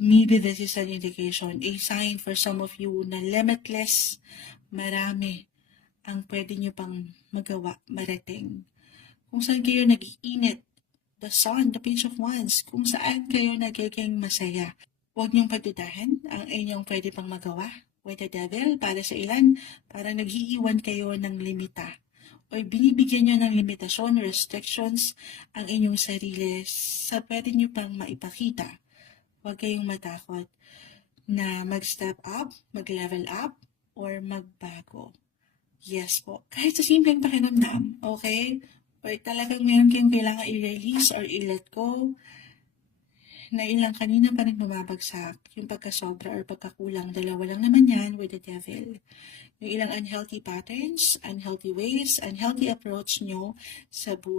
maybe this is an indication, a sign for some of you na limitless, marami ang pwede nyo pang magawa, marating. Kung saan kayo nag-iinit, the sun, the page of wands, kung saan kayo nagiging masaya. Huwag niyong pagdudahan ang inyong pwede pang magawa with the devil. Para sa ilan, parang nag-iiwan kayo ng limita o binibigyan nyo ng limitasyon o restrictions ang inyong sarili sa pwede nyo pang maipakita. Huwag kayong matakot na mag-step up, mag-level up, or magbago. Yes po. Kahit sa simpleng pakiramdam, okay? Or talagang meron kayong kailangan i-release or i-let go na ilang kanina pa rin bumabagsak. Yung pagkasobra or pagkakulang, dalawa lang naman yan with the devil. Yung ilang unhealthy patterns, unhealthy ways, unhealthy approach nyo sa buhay.